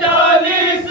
40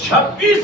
26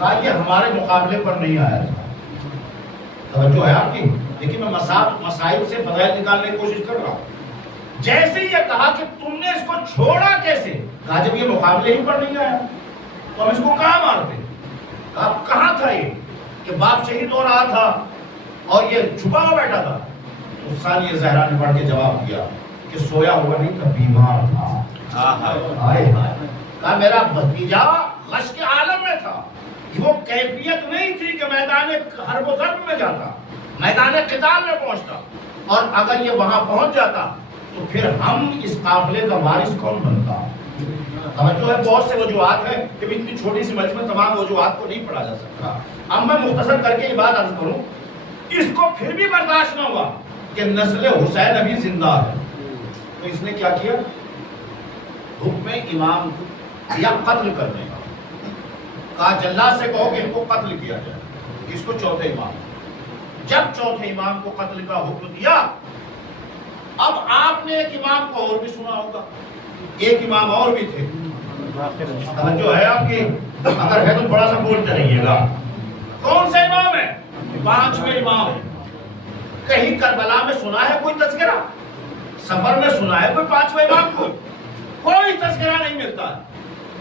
کہا یہ ہمارے مقابلے پر نہیں آیا تھا. توجہ ہے آپ کی. لیکن میں مسائل سے فضائل نکالنے کی کوشش کر رہا ہوں. جیسے یہ کہا کہ تم نے اس کو چھوڑا کیسے, کہا جب یہ مقابلے ہی پر نہیں آیا تو ہم اس کو کہاں مارتے. کہا کہاں تھا یہ کہ باپ شہید ہو رہا تھا اور یہ چھپا ہوا بیٹھا تھا. تو ثانیہ زہرا نے پڑھ کے جواب دیا کہ سویا ہوا نہیں تھا, بیمار تھا. کہا میرا بھتیجا غش کے عالم میں تھا. وہ کیفیت نہیں تھی کہ میدان حرب و ضرب میں جاتا, میدان قتال میں پہنچتا, اور اگر یہ وہاں پہنچ جاتا تو پھر ہم اس قافلے کا وارث کون بنتا. توجہ ہے, بہت سے وجوہات ہیں کہ اتنی چھوٹی سی مجلس میں تمام وجوہات کو نہیں پڑھا جا سکتا. اب میں مختصر کر کے یہ بات عرض کروں, اس کو پھر بھی برداشت نہ ہوا کہ نسل حسین ابھی زندہ ہے, تو اس نے کیا کیا, حکم امام یا قتل کرنے کا. کہا جلاد سے کہو کہ ان کو قتل کیا جائے, اس کو چوتھے امام. جب چوتھے امام کو قتل کا حکم دیا, اب آپ نے ایک امام کو اور بھی سنا ہوگا, ایک امام اور بھی تھے. جو ہے آپ کی, اگر ہے تو تھوڑا سا بولتے رہیے گا. کون سے امام ہے؟ پانچویں امام. کہیں کربلا میں سنا ہے کوئی تذکرہ, سفر میں سنا ہے کوئی پانچویں امام کو, کوئی تذکرہ نہیں ملتا.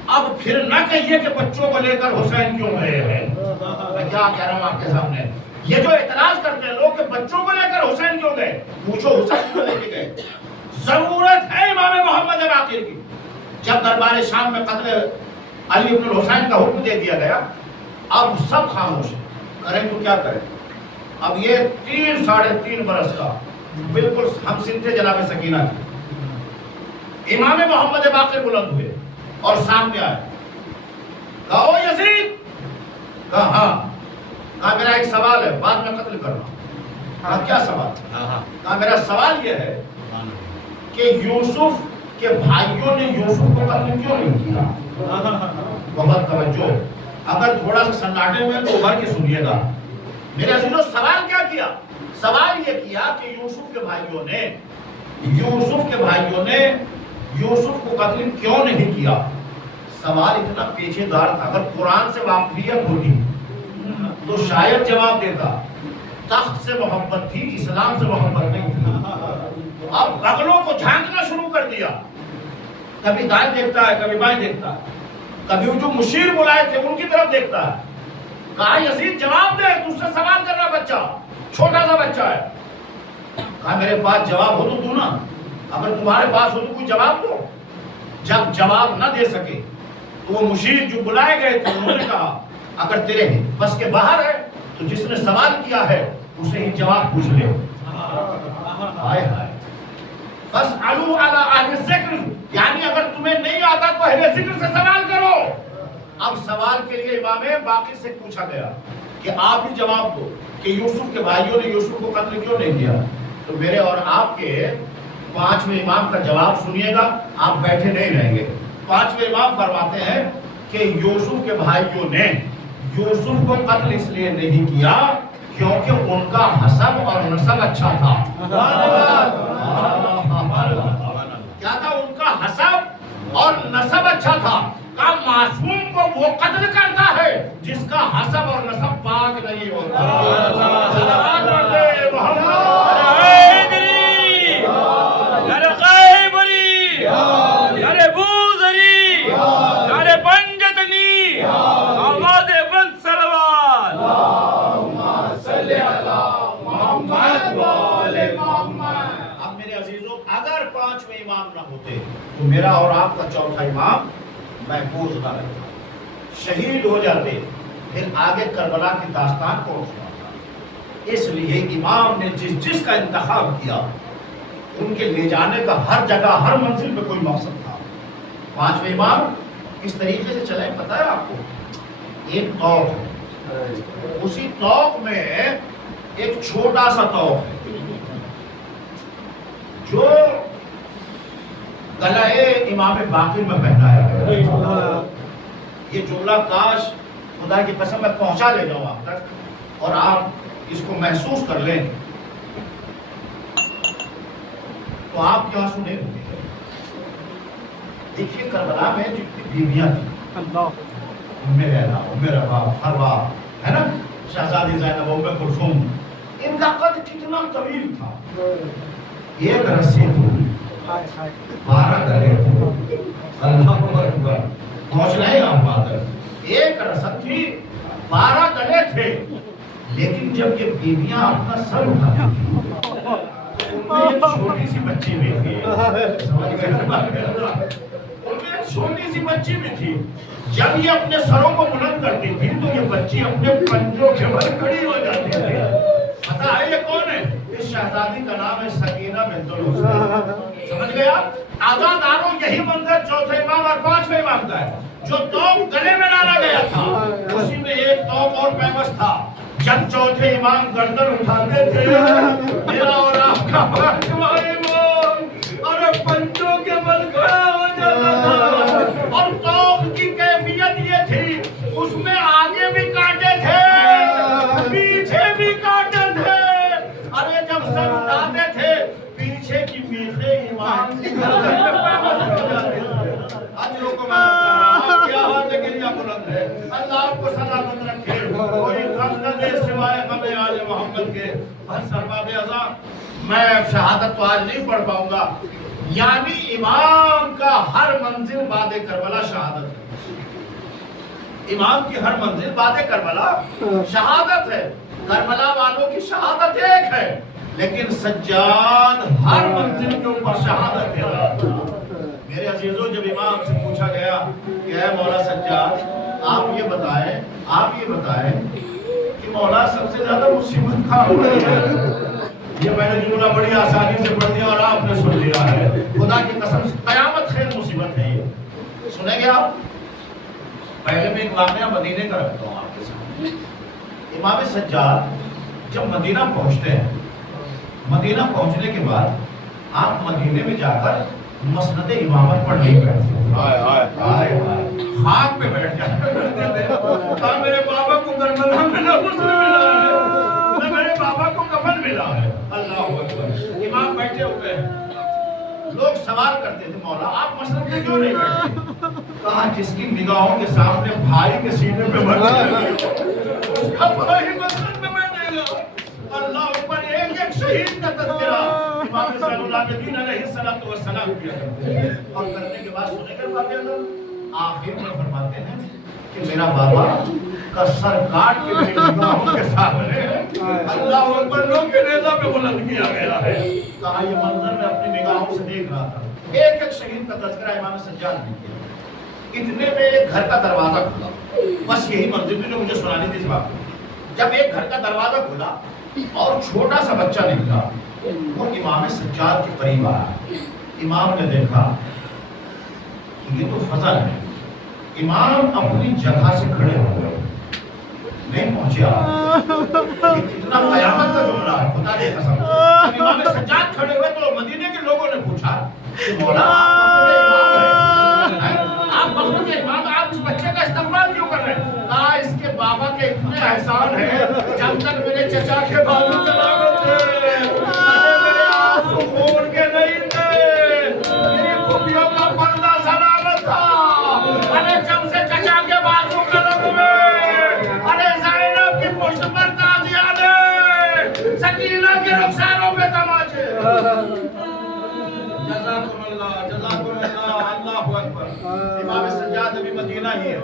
اب پھر نہ کہیے کہ بچوں کو لے کر حسین کیوں گئے ہیں. میں کیا کہہ رہا ہوں آپ کے سامنے, یہ جو اعتراض کرتے ہیں لوگ کہ بچوں کو لے کر حسین کیوں گئے, پوچھو حسین کیوں لے کے گئے. ضرورت ہے امام محمد باقر کی. جب دربار شام میں قتل علی ابن الحسین کا حکم دے دیا گیا, اب سب خاموش ہیں, کریں تو کیا کریں. اب یہ 3-3.5 برس کا بالکل ہم سنتے جناب سکینہ کی, امام محمد باقر بلند ہوئے اور سامنے آئے. کہا او یزید. کہا ہاں. کہا میرا ایک سوال ہے, بعد میں قتل کرنا. کہا کیا سوال؟ کہا میرا سوال یہ ہے کہ یوسف کے بھائیوں نے یوسف کو قتل کیوں نہیں کیا. بہت توجہ, اگر تھوڑا سا سناٹے میں تو ابھر کے سنیے گا. میرے عزیزو سوال کیا کیا؟ سوال یہ کیا کہ یوسف کے بھائیوں نے یوسف کو قتل کیوں نہیں کیا. سوال اتنا پیچھے دار تھا, اگر قرآن سے واقفیت ہوتی تو شاید جواب دیتا. تخت سے محبت تھی, اسلام سے محبت نہیں تھی. اب بغلوں کو جھانکنا شروع کر دیا, کبھی دائیں دیکھتا ہے, کبھی بائیں دیکھتا ہے, کبھی وہ جو مشیر بلائے تھے ان کی طرف دیکھتا ہے. کہا یزید جواب دے, تجھ سے سوال کر رہا بچہ, چھوٹا سا بچہ ہے. کہا میرے پاس جواب ہو تو دو نا, اگر تمہارے پاس ہو تو کوئی جواب دو. جب جواب نہ دے سکے تو وہ مشیر جو بلائے گئے تھے انہوں نے کہا اگر تیرے بس کے باہر ہے تو جس نے سوال کیا ہے اسے ہی جواب پوچھ لے. ہائے ہائے. فاسألوا علی اہل الذکر, یعنی اگر تمہیں نہیں آتا تو اہل ذکر سے سوال کرو. اب سوال کے لیے امام باقر سے پوچھا گیا کہ آپ ہی جواب دو کہ یوسف کے بھائیوں نے یوسف کو قتل کیوں نہیں کیا. تو میرے اور آپ کے پانچویں امام کا جواب سنیے گا, آپ بیٹھے نہیں رہیں گے. پانچویں امام فرماتے ہیں کہ یوسف کے بھائیوں نے یوسف کو قتل اس لیے نہیں کیا کیونکہ ان کا حسب اور نسب اچھا تھا. کیا تھا ان کا حسب اور نسب اچھا تھا. کا معصوم کو وہ قتل کرتا ہے جس کا حسب اور نسب پاک نہیں ہوتا. اب میرے عزیزوں, اگر پانچویں امام نہ ہوتے تو میرا اور آپ کا چوتھا امام محفوظ نہ رہتا, شہید ہو جاتے, پھر آگے کربلا کی داستان کون سناتا. اس لیے امام نے جس کا انتخاب کیا ان کے لے جانے کا ہر جگہ ہر منزل پہ کوئی مقصد تھا. پانچویں امام کس طریقے سے چلے پتہ ہے آپ کو. ایک توق ہے, اسی توق میں ایک چھوٹا سا توق ہے جو گلائے امام باقر میں پہنایا گیا. یہ جملہ کاش خدا کی قسم میں پہنچا لے جاؤں آپ تک, اور آپ اس کو محسوس کر لیں تو آپ کی آنسو نہیں ہوگی. دیکھیے کربلا میں جتنی بیویاں تھیں لیلا, رباب, فروا, ہے نا, شہزادی زینب, کلثوم, ان کا قد کتنا طویل تھا. ایک رسی تھی, 12 گلے تھے. اللہ اکبر, پہنچ رہے آپ بات. ایک رسد تھی, 12 گلے تھے. لیکن جب یہ بیویاں اپنا سر اٹھاتی تھی, ان میں ایک چھوٹی سی بچی بھی تھی. ان میں ایک چھوٹی سی بچی بھی تھی. جب یہ اپنے سروں کو بلند کرتی تھی تو یہ بچی اپنے پنجوں کے بل کھڑی ہو جاتی تھی. پتہ ہے یہ کون ہے؟ اس شہزادی کا نام ہے سکینہ بنت الحسین. سمجھ گئے آپ؟ عزاداروں یہی منظر چوتھے امام اور 5ویں امام کا ہے. جو توق گلے میں ڈالا گیا تھا اسی میں ایک توق اور پیوست تھا. جب چوتھے امام گردن اٹھاتے تھے, میرا اور آپ کا پانچواں امام اور پنجوں کے بل کھڑا ہو جاتا تھا. اور توق کی کیفیت یہ تھی, اس میں آگے بھی کانٹے تھے, پیچھے بھی کانٹے تھے. ارے جب سر اٹھاتے تھے, پیچھے کی میخیں امام کی گردن میں پیوست ہو جاتی تھی. آج لوگوں میں کیا حال ہے کہ یہ بلند ہے. اللہ آپ کو سلامت رکھے. کوئی غم نہ دے سوائے غم آل محمد کے. بس ارباب اعظم, میں شہادت تو آج نہیں پڑھ پاؤں گا. یعنی امام کا ہر منزل بعد کربلا شہادت ہے. امام کی ہر منزل بعد کربلا شہادت ہے. کربلا والوں کی شہادت ایک ہے, لیکن سجاد ہر منزل کے اوپر شہادت ہے. میرے عزیزوں, جب امام سے پوچھا گیا کہ اے مولا سجاد, آپ یہ بتائیں کہ مولا سب سے زیادہ مصیبت کہاں ہو رہی ہے؟ یہ میں نے جملہ بڑی آسانی سے پڑھ دیا اور آپ نے سن لیا ہے. خدا کی قسم سے قیامت خیز مصیبت ہے یہ. سنیں گے آپ؟ پہلے میں ایک واقعہ مدینے کا رکھتا ہوں آپ کے سامنے. امام سجاد جب مدینہ پہنچتے ہیں, مدینہ پہنچنے کے بعد آپ مدینے میں جا کر مسند امامت پر نہیں بیٹھتے. خاک پہ بیٹھ جاتے. کہا میرے بابا کو کربلا میں نہ غسل ملا ہے, نہ میرے بابا کو کفن ملا ہے. اللہ اکبر. امام بیٹھے ہوئے ہیں. لوگ سوال کرتے تھے, مولا آپ مسند میں کیوں نہیں بیٹھتے؟ کہا جس کی نگاہوں کے سامنے بھائی کے سینے پہ بچ اس کا بھائی مسند میں بیٹھے گا. اللہ اکبر. ایک شہید کا تذکرہ امام صلی اللہ علیہ وسلم کیا کرتے ہیں. اور کرنے کے بعد سنے گا بابے اعظم, آخر میں فرماتے ہیں کہ میرا بابا کا سر کاٹ کے میری نگاہوں کے سامنے اللہ اکبر لوگ کے نیزہ پہ بلند کیا گیا ہے. کہا یہ منظر میں اپنی نگاہوں سے دیکھ رہا تھا. ایک شہید کا تذکرہ امام سجاد نے کیا. اتنے میں ایک گھر کا دروازہ کھلا. بس یہی منظر تھی جو مجھے سنانی تھی اس بات. جب ایک گھر کا دروازہ کھلا اور چھوٹا سا بچہ نکلا, وہ امام سجاد کے قریب آیا. امام نے دیکھا کہ یہ تو فضل ہے. امام اپنی جگہ سے کھڑے ہو گئے, نہیں پہنچے آپ. یہ کتنا قیامت کا جملہ ہے, خدا کی قسم. جب امام سجاد کھڑے ہوئے تو مدینے کے لوگوں نے پوچھا کہ مولا آپ مخلوق کے امام, آپ اس بچے کا استقبال کیوں کر رہے ہیں؟ کہا اس کے بابا کے اتنے احسان ہیں, جب تک میرے چچا کے بابو سلامت تھے, میرے آنسو کھول کے نہیں تھے, میری پھوپھیوں کا پردہ سلامت تھا. ارے جب سے چچا کے بازو قلم ہوئے, ارے زینب کی پشت پر تازیانے, سکینہ کے رخساروں پہ تماچے. جزاکم اللہ, جزاکم اللہ. اللہ اکبر. امام سجاد ابھی مدینہ ہی ہے.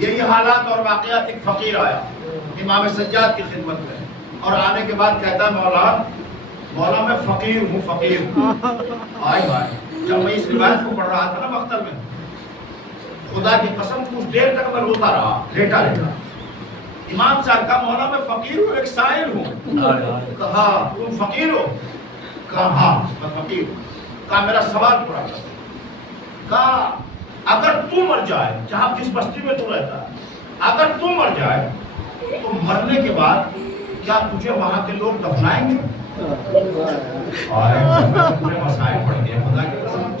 یہی حالات اور واقعات. ایک فقیر آیا امام سجاد کی خدمت میں, اور آنے کے بعد کہتا ہے مولا میں فقیر ہوں, فقیر. آئے بھائی, جب میں اس روایت کو پڑھ رہا تھا نا مختل میں, خدا کی قسم کچھ دیر تک میں روتا رہا, لیٹا. امام صاحب کہا مولا میں فقیر ہوں, ایک سائل ہوں. کہا تم فقیر ہو؟ کہا ہاں میں فقیر ہوں. کہا میرا سوال پورا کر. کہا اگر تو مر جائے, جہاں جس بستی میں تو رہتا ہے, اگر تو مر جائے تو مرنے کے بعد کیا تجھے وہاں کے لوگ دفنائیں گے؟ پورے مسائل پڑ گئے خدا کی قسم.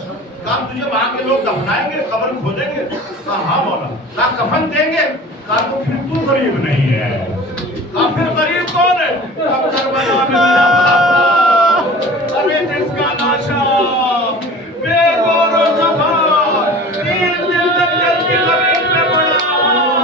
کہا تجھے وہاں کے لوگ دفنائیں گے, قبر کھودیں گے؟ کہا ہاں مولا. کہا کفن دیں گے؟ کہا تو پھر تو غریب نہیں ہے. کہا پھر غریب کون ہے؟ کہا کربلا میں میرا بابا, ارے جس کا ناشا بے گور و صفا 3 دن تک جل کی زمین میں پڑا,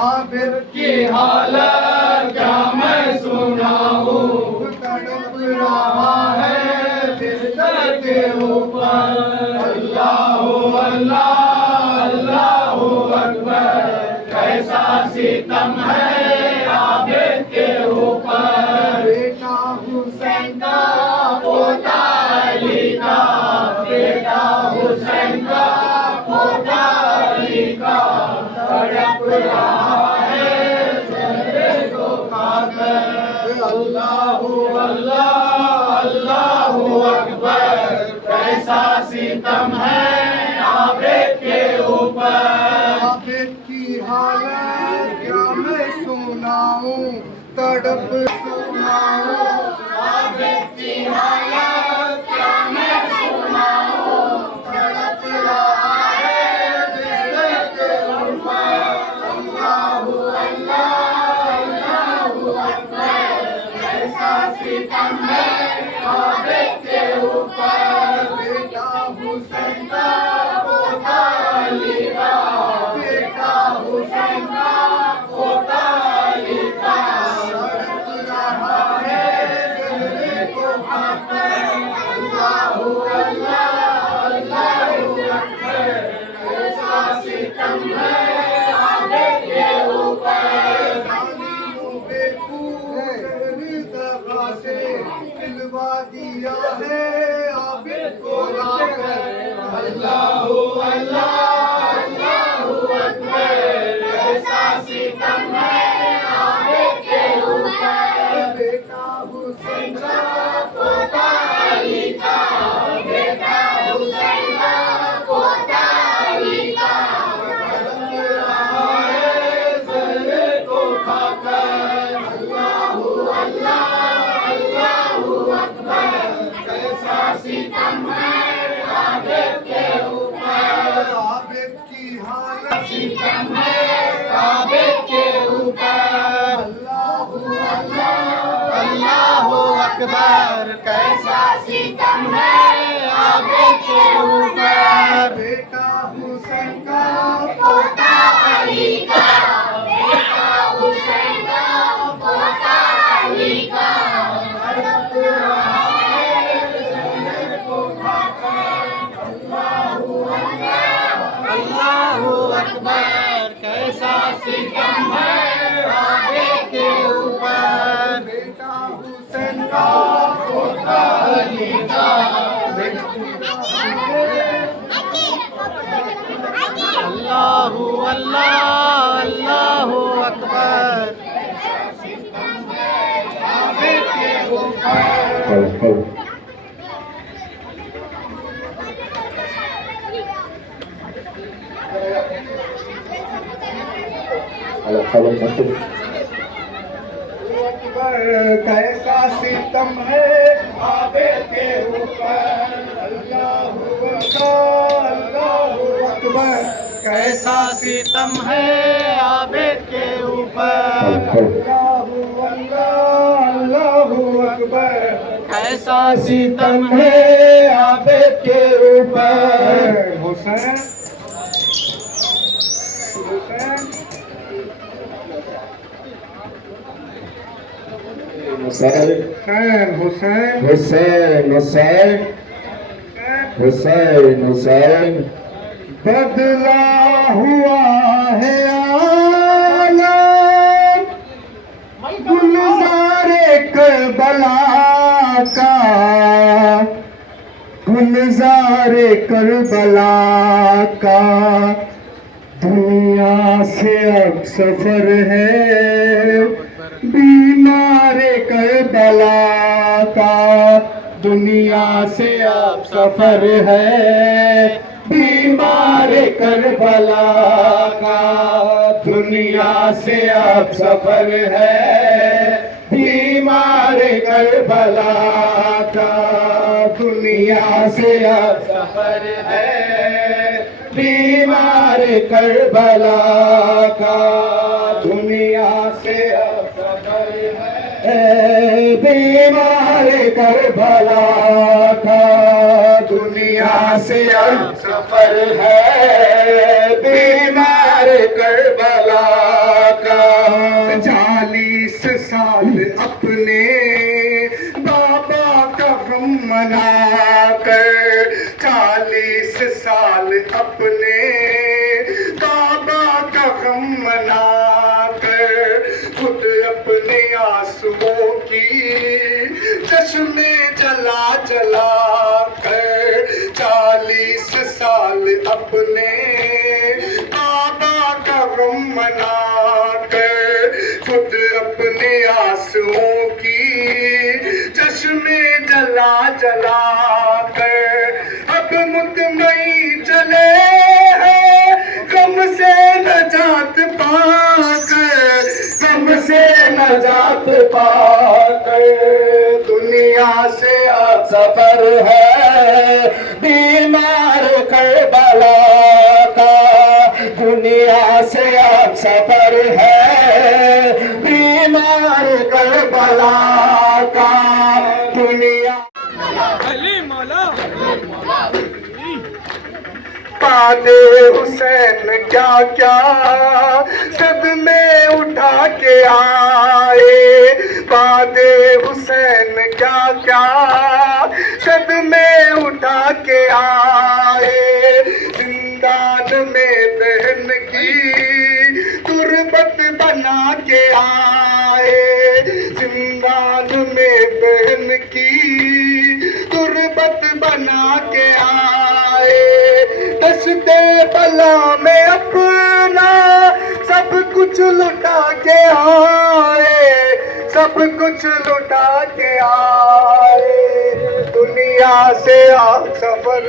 عابد کی حالت کیا میں سناؤں، تڑپ رہا ہے بستر کے اوپر، اللہ اللہ اللہ اکبر، کیسا ستم ہے عابد کے اوپر، بیٹا حسین کا پوتا علی کا، بیٹا حسین کا پوتا علی کا، تڑپ رہا ہے چہرے کو کھا کر، اللہ اللہ اللہ اکبر، کیسا ستم ہے عابد کے اوپر، عابد کی حالت کیا میں سناؤں، تڑپ سناؤں، عابد کی حالت کیا میں سناؤں، تڑپ رہا ہے بستر کے اوپر، اللہ اللہ اکبر، کیسا ستم ہے عابد کے اوپر، بیٹا حسین کا پوتا علی کا، بیٹا حسین کا پوتا علی کا، تڑپ رہا ہے چہرے کو کھا کر، اللہ اللہ اکبر، کیسا ستم ہے عابد کے اوپر، ظالموں پہ پورے دغا سے پلوا دیا ہے عابد کو لا کر، اللہ اللہ اکبر، کیسا ستم ہے عابد کے اوپر، بیٹا حسین کا پوتا علی کا، بیٹا حسین کا پوتا علی کا، تڑپ رہا ہے چہرے کو کھا کر، اللہ اللہ اکبر، کیسا ستم ہے عابد کے اوپر، عابد کی حالت ستم ہے عابد کے اوپر، اللہ اکبر، کیسا ستم ہے عابد کے اوپر، بیٹا حسین کا پوتا علی کا، بیٹا حسین کا پوتا علی کا، تڑپ رہا ہے چہرے کو کھا کر، اللہ اکبر، کیسا ستم ہے عابد کے اوپر، بیٹا حسین کا پوتا علی کا، اللہ اللہ اکبر، عابد کے اوپر، کیسا ستم ہے عابد کے اوپر، اللہ اکبر، کیسا ستم ہے عابد کے اوپر، اللہ اکبر، کیسا ستم ہے عابد کے اوپر، حسین حسین حسین حسین حسین حسین حسین، بدلا ہوا ہے عالم گلزار کربلا کا، گلزار کربلا کا، دنیا سے اب سفر ہے بیمار کربلا کا، دنیا سے اب سفر ہے بیمار کربلا کا، دنیا سے اب سفر ہے بیمار کربلا کا، دنیا سے اب سفر ہے بیمار کربلا کا، دنیا سے اب سفر ہے بیمار کربلا کا، دنیا سے اب سفر ہے بیمار کربلا منا کر 40 سال اپنے کعبہ کا غم منا کر خود اپنے آنسوؤں کی چشمے جلا جلا کر 40 سال اپنے کعبہ کا غم منا کر خود اپنے آنسوؤں کی چشمے جلا جلا کر اب مطمئن چلے ہیں غم سے نجات پا کر غم سے نجات پا کر دنیا سے اب سفر ہے بیمار کربلا کا دنیا سے اب سفر ہے بیمار کربلا کا دنیا پادے حسین کیا کیا صدمے اٹھا کے آئے پادے حسین کیا کیا صدمے اٹھا کے آئے زندان میں بہن کی تربت بنا کے آئے زندان میں بہن کی تربت بنا کے آئے دشتے بلا میں اپنا سب کچھ لٹا کے آئے سب کچھ لٹا کے آئے دنیا سے آپ سفر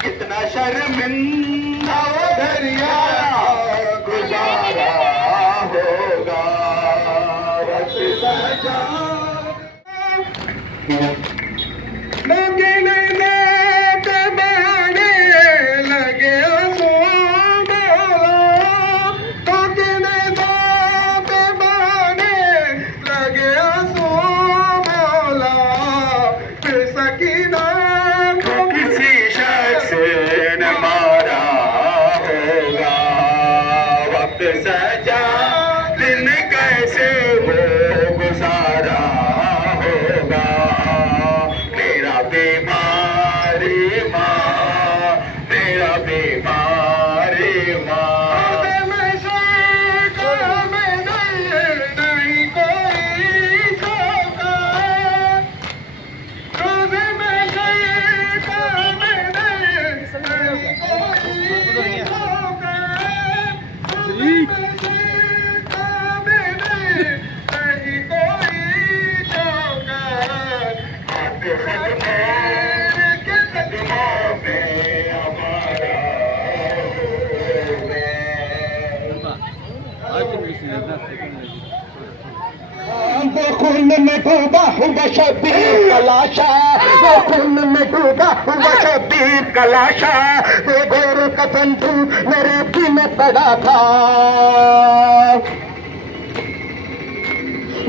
کتنا شرمندہ وہ دریا گزارا ہوگا وقت سجا لگنے کے بہانے لگے سو بولا لگنے کے بہانے لگے سو بولا پھر سکینہ سجا دن کیسے وہ گزارا ہوگا میرا بیماری ماں میرا بیماری ماں میں نہیں کوئی شوقا روزے میں نہیں کوئی شوقا وہ خون میں ڈوبا ہوا شبیر کا لاشا وہ خون میں ڈوبا ہوا شبیر کا لاشا وہ گور کفن تو میرے دل میں پڑا تھا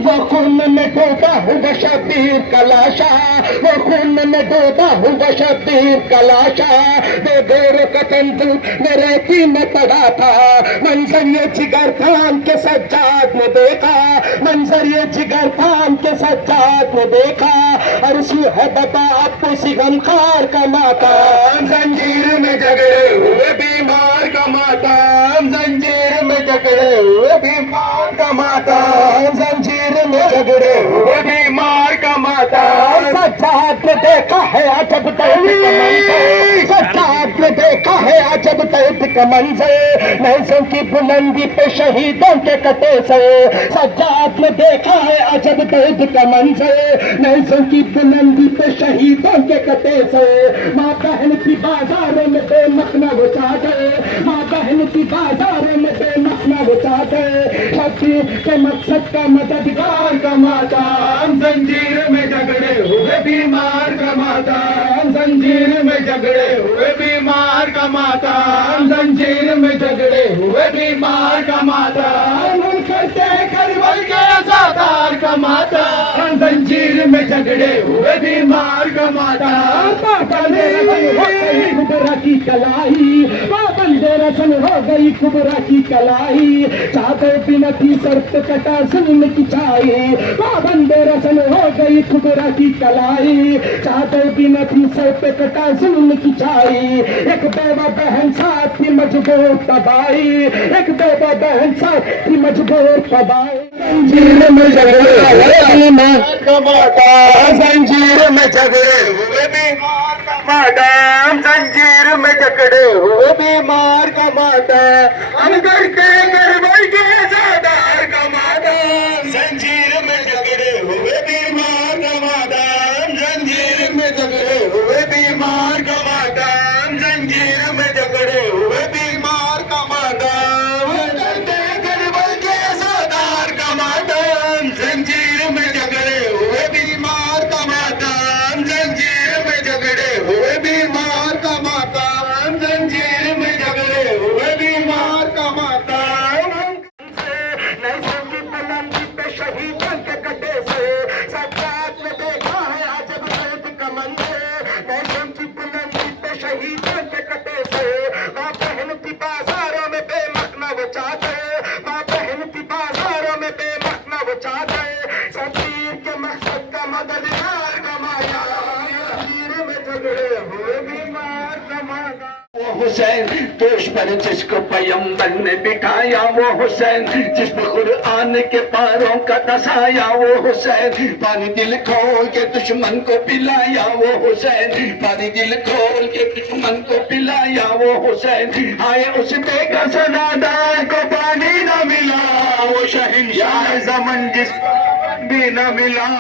وہ خون میں ڈوبا ہوا شبیر کا لاشا، وہ خون میں ڈوبا ہوا شبیر کا لاشا، وہ گور کا تندور میں ریتی میں پڑا تھا، منظر یہ جگر تھام کے سجاد نے دیکھا، منظر یہ جگر تھام کے سجاد نے دیکھا، اور اسی ہے بابا آپ اسی غمخوار کا ماتم، زنجیر میں جگڑے ہوئے بیمار کا ماتم، زنجیر میں جگڑے ہوئے بیمار کا ماتم، زنجیر میں جگڑے ہوئے بیمار کا ماتم، سجاد نے دیکھا ہے عجب درد کا منظر، سجاد نے دیکھا ہے عجب درد کا منظر، نیزوں کی بلندی پہ شہیدوں کے کٹے سے، سجاد نے دیکھا ہے عجب درد کا منظر، نیزوں کی بلندی پہ شہیدوں کے کٹے سے، ماں بہن کی بازاروں میں بے مخنا وہ چادر، ماں بہن کی بازاروں میں بے مخنا وہ چادر، شبیر کے مقصد کا مددگار کا ماتم، زنجیر میں جگڑے ہوئے بیمار کا ماتم، زنجیر میں جگڑے ہوئے بیمار کا ماتم، زنجیر میں جگڑے ہوئے بیمار کا ماتم، کرتے کربل کے عزادار کا ماتم، زنجیر میں جگڑے ہوئے بیمار کا ماتم، پاکانے رسن ہو گئی کبرا کی کلائی، پابندے رسن ہو گئی کبرا کی کلائی، چادر بھی نہ تھی سر پہ کٹا ظلم کی چائی، پابندے رسن ہو گئی کبرا کی کلائی، چادر بھی نہ تھی سر پہ کٹا ظلم کی چائی، ایک بیوہ بہن ساتھ تھی مجبور تباہی، ایک بیوہ بہن ساتھ تھی مجبور تباہی، زنجیر میں جگڑے ہوئے بیمار کا ماتم، زنجیر میں جگڑے ہوئے بیمار کا ماتم، زنجیر میں جگڑے ہوئے بیمار کا ماتم، اندر کے کربل کے عزادار کا ماتم، زنجیر میں جگڑے ہوئے بیمار کا ماتم، زنجیر میں جگڑے ہوئے بیمار کا ماتم، زنجیر میں جگڑے ہوئے بیمار کا ماتم، اندر کے کربل کے عزادار کا ماتم، زنجیر میں جگڑے ہوئے بیمار کا ماتم، زنجیر میں جگڑے ہوئے بیمار کا ماتم، زنجیر میں جگڑے ہوئے بیمار کا ماتم، نیزوں کی بلندی پہ شہیدوں کے کٹے سے، سجاد نے دیکھا ہے عجب درد کا منظر، نیزوں کی بلندی پہ شہیدوں کے کٹے سے، ماں بہن کی بازاروں میں بے مخنا وہ چادر، ماں بہن کی بازاروں میں بے مخنا وہ چادر، شبیر کے مقصد کا مددگار کا مایا، زنجیر میں جگڑے ہوئے بیمار کا مایا، وہ حسین دوش پر جس کو پیمبر نے بٹھایا، وہ حسین جس پر قرآن کے پاروں کا دسایا، وہ حسین پانی دل کھول کے دشمن کو پلایا، وہ حسین پانی دل کھول کے دشمن کو پلایا، وہ حسین آئے اس بے کس نادار کو پانی نہ ملا، وہ شہنشاہ زمن جس کو بھی نہ ملا،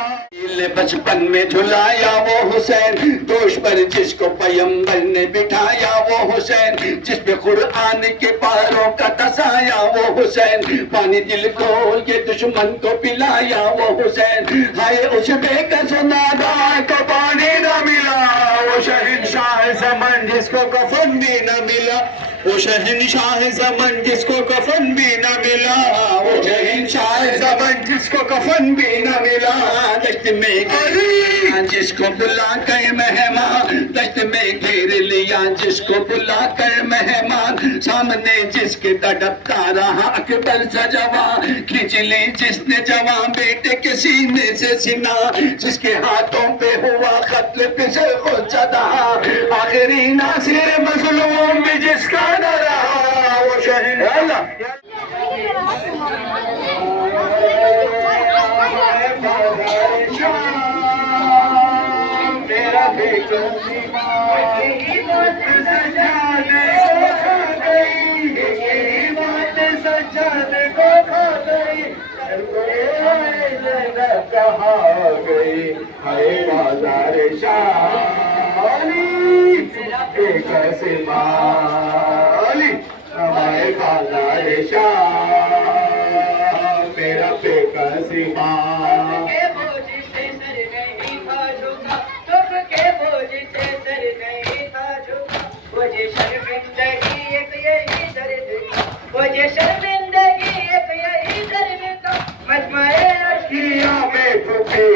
بچپن میں جھلایا، وہ حسین دوش پر جس کو پیمبر نے بٹھایا، وہ حسین جس پہ قرآن کے پاروں کا دسایا، وہ حسین پانی دل کھول کے دشمن کو پلایا، وہ حسین ہائے اس بے کس نادار کو پانی نہ ملا، وہ شہنشاہ زمن جس کو کفن بھی نہ ملا، وہ شہنشاہ زمن جس کو کفن بھی نہ ملا، وہ شہنشاہ زمن جس کو کفن بھی نہ ملا، دشت میں جس کو بلا کر مہمان، دشت میں گھیر لیا جس کو بلا کر مہمان، سامنے جس کے تڑپتا رہا اکبر سا جوان، کھینچ لی جس نے جوان بیٹے کے سینے سے سنا، جس کے ہاتھوں پہ ہوا قتل پسر خود زدہ، آخری ناصر مظلوم بھی جس کا نہ رہا، وہ شہید اللہ میرا بیٹا سجانے کو کھا گئی، یہی بات سجانے کو کھا گئی، کہا گئی ہائے بازار شالی ایک سے مالی، ہمارے بازار شاہ میرا بیٹا سی ماں، شرمندگی ایک یہی درد کا مجمع عشق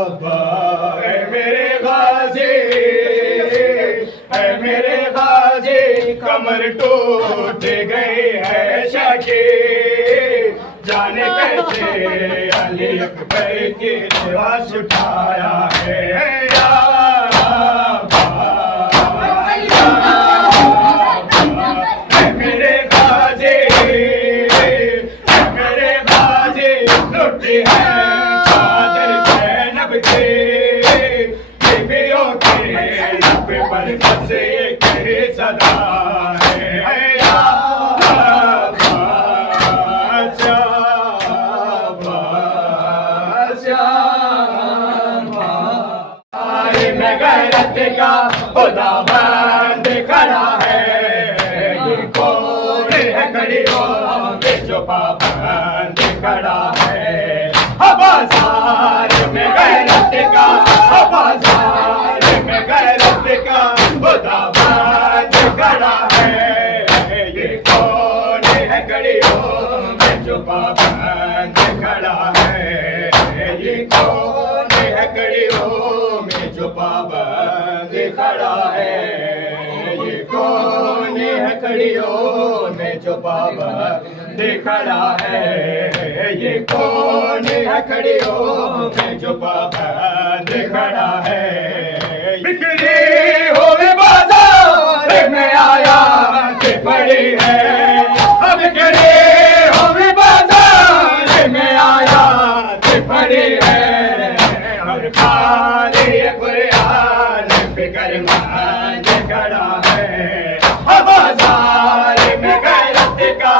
اے میرے غازی، اے میرے غازی، کمر ٹوٹ گئی ہے شکی، جانے کیسے علی اکبر کی لباس اٹھایا ہے یا میرے غازی، میرے غازی، لٹی ہے چادر زینب کی، بیویوں کے لب پر بس ایک ہی صدا ہے یا میں غیرت کا خدا بند کھڑا ہے، یہ کون ہے کھڑیوں میں جو پابند کھڑا ہے، بازار میں غیرت کا، بازار میں غیرت کا خدا بند کھڑا ہے، یہ کون ہے کھڑیوں میں جو پابند کھڑا ہے، یہ کون ہے کھڑیوں میں جو پابند کھڑا ہے، یہ کون ہے کھڑیوں میں جو پابند کھڑا ہے، یہ کون ہے کھڑیوں میں جو پابند کھڑا ہے، بکھری ہوئے بازار میں آیا کہ پڑی ہے، بکھری ہوئے بازار میں آیا کہ پڑی ہے، اور خالی قرآن فکر مند کھڑا ہے، بازار میں غیرت کا،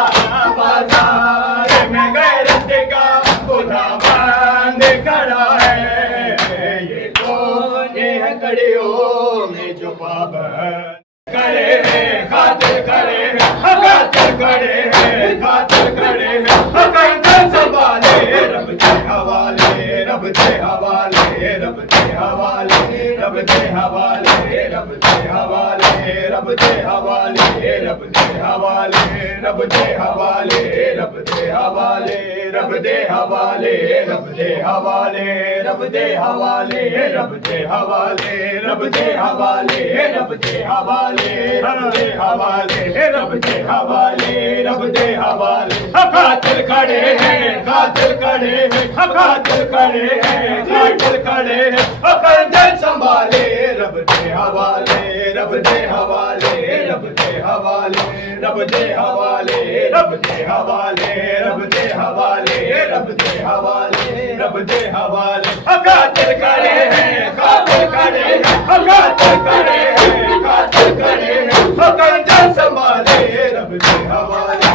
بازار میں غیرت کا خدا بند کھڑا ہے، یہ کون ہے کھڑیوں میں جو پابند کھڑے ہیں، خاطر کھڑے ہیں، خاطر کھڑے ہیں، خاطر کھڑے ہیں، گردن سنبھالے رب کے حوالے، رب کے حوالے، رب کے حوالے، رب کے حوالے، رب کے حوالے، رب کے حوالے، رب کے حوالے، رب کے حوالے، رب کے حوالے، رب دے حوالے، رب دے حوالے، رب دے حوالے، رب دے حوالے، رب دے حوالے، رب دے حوالے، رب دے حوالے، رب دے حوالے، رب دے حوالے، قاتل کھڑے ہیں، قاتل کھڑے ہیں، قاتل کھڑے ہیں، قاتل کھڑے ہیں، گردن سنبھالے رب دے حوالے، رب دے حوالے، رب دے حوالے، رب دے حوالے، رب دے حوالے، رب دے حوالے، رب دے حوالے، رب دے حوالے، قاتل کھڑے ہیں، قاتل کھڑے ہیں، قاتل کھڑے ہیں، قاتل کھڑے ہیں، گردن سنبھالے رب دے حوالے۔